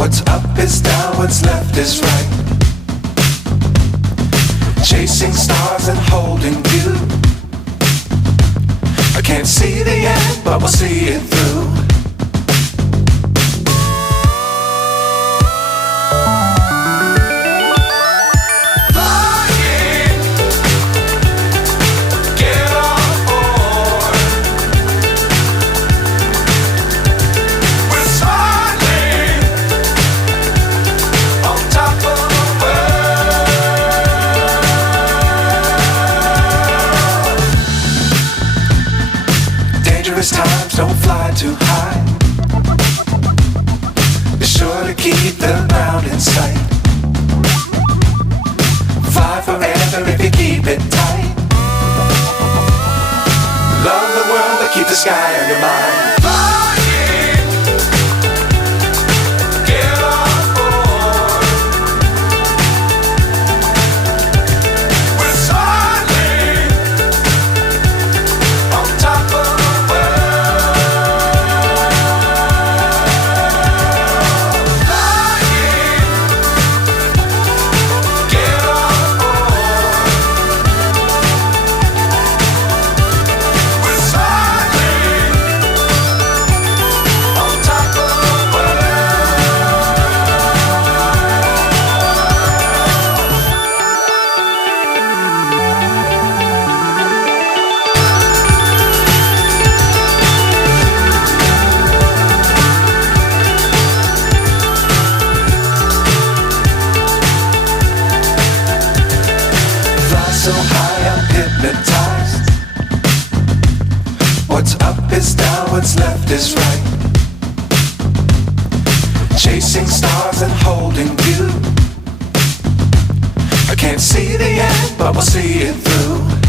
What's up is down, what's left is right. Chasing stars and holding you. I can't see the end, but we'll see it through. Times don't fly too high. Be sure to keep the ground in sight. Fly forever if you keep it tight. Love the world but keep the sky on your mind. So high I'm hypnotized. What's up is down, what's left is right. Chasing stars and holding you. I can't see the end, but we'll see it through.